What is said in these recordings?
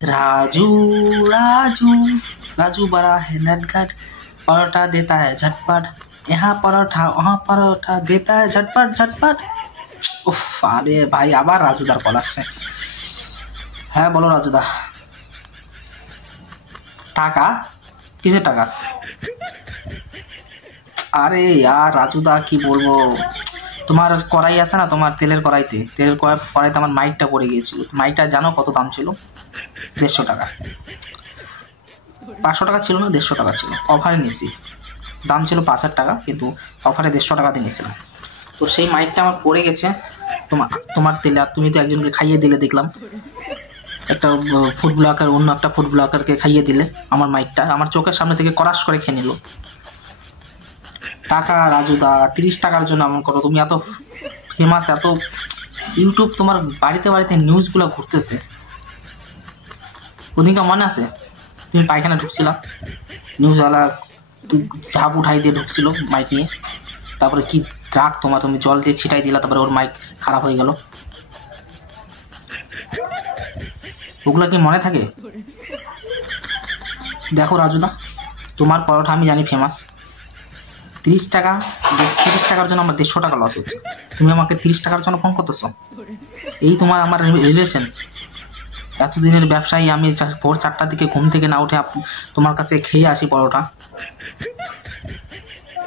राजू राजू राजू बड़ा है नटखट, परोठा देता है झटपट, यहाँ परोठा वहाँ परोठा देता है झटपट झटपट। উফ আরে ভাই আবার রাজুদার কল আসছে। হ্যাঁ বলো রাজুদা। টাকা? কিসের টাকা? আরে यार রাজুদা কি বলবো, তোমার কড়াই আছে না, তোমার তেলের কড়াইতে আমার মাইকটা পড়ে গিয়েছিল। মাইকটা জানো কত দাম ছিল? 150 টাকা। 500 টাকা ছিল না, 150 টাকা ছিল। অফারে নিয়েছি, দাম ছিল 5000 টাকা, কিন্তু অফারে 150 টাকা দিয়ে নিয়েছিলাম। তো সেই মাইকটা আমার পড়ে গেছে তোমার তেলে। আর তুমি তো একজনকে খাইয়ে দিলে দেখলাম, একটা ফুড ব্লগার, অন্য একটা ফুড ব্লগারকে খাইয়ে দিলে আমার মাইকটা, আমার চোখের সামনে থেকে করাস করে খেয়ে নিল। টাকা রাজুদা, 30 টাকার জন্য এমন করো? তুমি এত ফেমাস, এত ইউটিউব, তোমার বাড়িতে বাড়িতে নিউজগুলো ঘুরতেছে। ওদিনকে মনে আছে তুমি পায়খানা ঢুকছিলা, নিউজওয়ালা ঝাপ উঠাই দিয়ে ঢুকছিল মাইক নিয়ে, তারপরে কি ট্রাক তুমি জল দিয়ে ছিটাই দিলা, তারপরে ওর মাইক খারাপ হয়ে গেল। ওগুলো কি মনে থাকে? দেখো রাজুদা, তোমার পরোটা আমি জানি ফেমাস। 30 টাকার জন্য আমার 150 টাকা লস হচ্ছে। তুমি আমাকে 30 টাকার জন্য ফোন করতেছো? এই তোমার আমার রিলেশন, এতদিনের ব্যবসায়ী আমি। ভোর 4টার দিকে ঘুম থেকে না উঠে তোমার কাছে খেয়ে আসি পরোটা।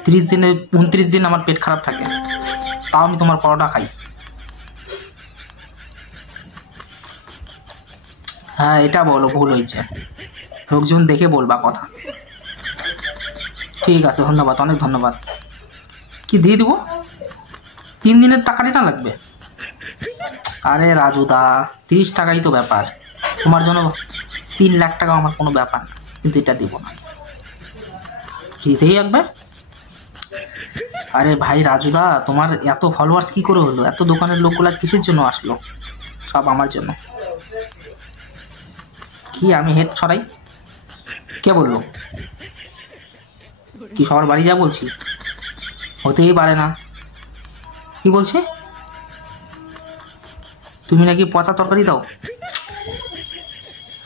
29 দিন আমার পেট খারাপ থাকে, তাও আমি তোমার পরোটা খাই। হ্যাঁ এটা বলো, ভুল হয়েছে, লোকজন দেখে বলবা কথা। ঠিক আছে, ধন্যবাদ, অনেক ধন্যবাদ। কি দিয়ে দিব? 3 দিনের টাকা রিটার্ন লাগবে? আরে রাজুদা, 30 টাকাই তো ব্যাপার, তোমার জন্য 3 লাখ টাকা আমার কোনো ব্যাপার না, কিন্তু এটা দিব না। দিতেই লাগবে? আরে ভাই রাজুদা, তোমার এত ফলোয়ার্স কি করে হলো? এত দোকানের লোকগুলা কিসের জন্য আসলো? সব আমার জন্য। কি আমি হেড ছড়াই? কে বললো? কি সবার বাড়ি যা বলছি? হতেই পারে না। কি বলছে? তুমি নাকি পচা তরকারি দাও?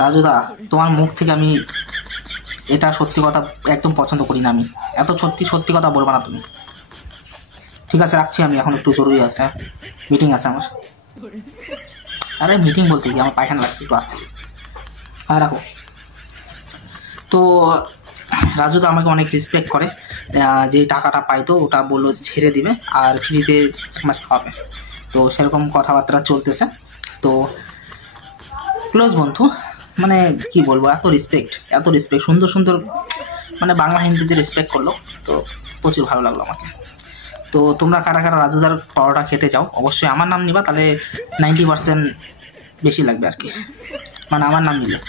রাজুদা, তোমার মুখ থেকে আমি এটা সত্যি কথা একদম পছন্দ করি না। আমি এত সত্যি কথা বলবো না তুমি। ঠিক আছে, রাখছি আমি, এখন একটু জরুরি আছে, মিটিং আছে আমার। আরে মিটিং বলতে কি, আমার পায়খানা লাগছে, একটু আসতেছি। হ্যাঁ রাখো। তো রাজুদা আমাকে অনেক রেসপেক্ট করে, যে টাকাটা পাইতো ওটা বললো ছেড়ে দিবে আর ফ্রিতে 1 মাস খাওয়াবে। তো সেরকম কথাবার্তা চলতেছে। তো ক্লোজ বন্ধু, মানে কি বলবো, এত রেসপেক্ট, সুন্দর সুন্দর, মানে বাংলা হিন্দিতে রেসপেক্ট করলো। তো প্রচুর ভালো লাগলো আমাকে। তো তোমরা কারা কারা রাজুদার পরোটা খেতে চাও, অবশ্যই আমার নাম নিবা, তাহলে 90% বেশি লাগবে আর কি, মানে আমার নাম নিলে।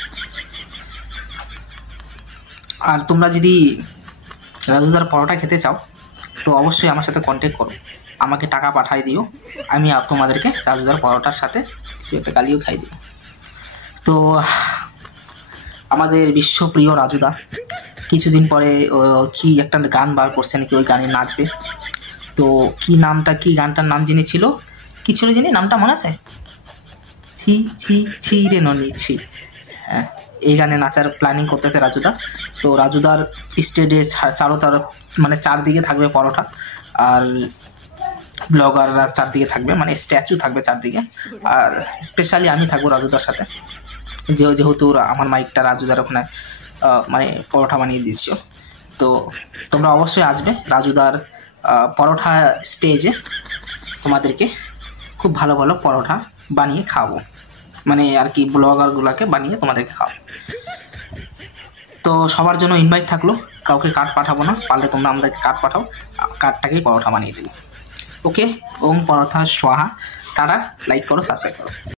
আর তোমরা যদি রাজুদার পরোটা খেতে চাও তো অবশ্যই আমার সাথে কন্ট্যাক্ট করো, আমাকে টাকা পাঠাই দিও, আমি তোমাদেরকে রাজুদার পরোটার সাথে কিছু একটা গালিও খাই দিও। তো আমাদের বিশ্বপ্রিয় রাজুদা কিছুদিন পরে কি একটা গান বার করছে নাকি, ওই গানে নাচবে। তো কি গানটার নাম যিনি ছিল, কি ছিল যিনি, নামটা মনে আছে? ছি ছি ছি রে ননি ছি। হ্যাঁ, এই গানে নাচার প্ল্যানিং করতেছে রাজুদা। তো রাজুদার স্টেজে মানে চারদিকে থাকবে পরোটা, আর ব্লগাররা চারদিকে থাকবে, মানে স্ট্যাচু থাকবে চারদিকে। আর স্পেশালি আমি থাকবো রাজুদার সাথে, যেহেতু আমার মাইকটা রাজুদার ওখানে মানে পরোটা বানিয়ে দিচ্ছ। তো তোমরা অবশ্যই আসবে রাজুদার পরোটা স্টেজে, তোমাদেরকে খুব ভালো ভালো পরোটা বানিয়ে খাওয়াবো, মানে আর কি ব্লগারগুলোকে বানিয়ে তোমাদেরকে খাওয়াবো। তো সবার জন্য ইনভাইট থাকলো, কাউকে কার্ড পাঠাবো না, পারলে তোমরা আমাদেরকে কার্ড পাঠাও, কার্ডটাকেই পরোটা বানিয়ে দেবো। ওকে, ওম পরোটা সোহা। তারা লাইক করো, সাবস্ক্রাইব করো।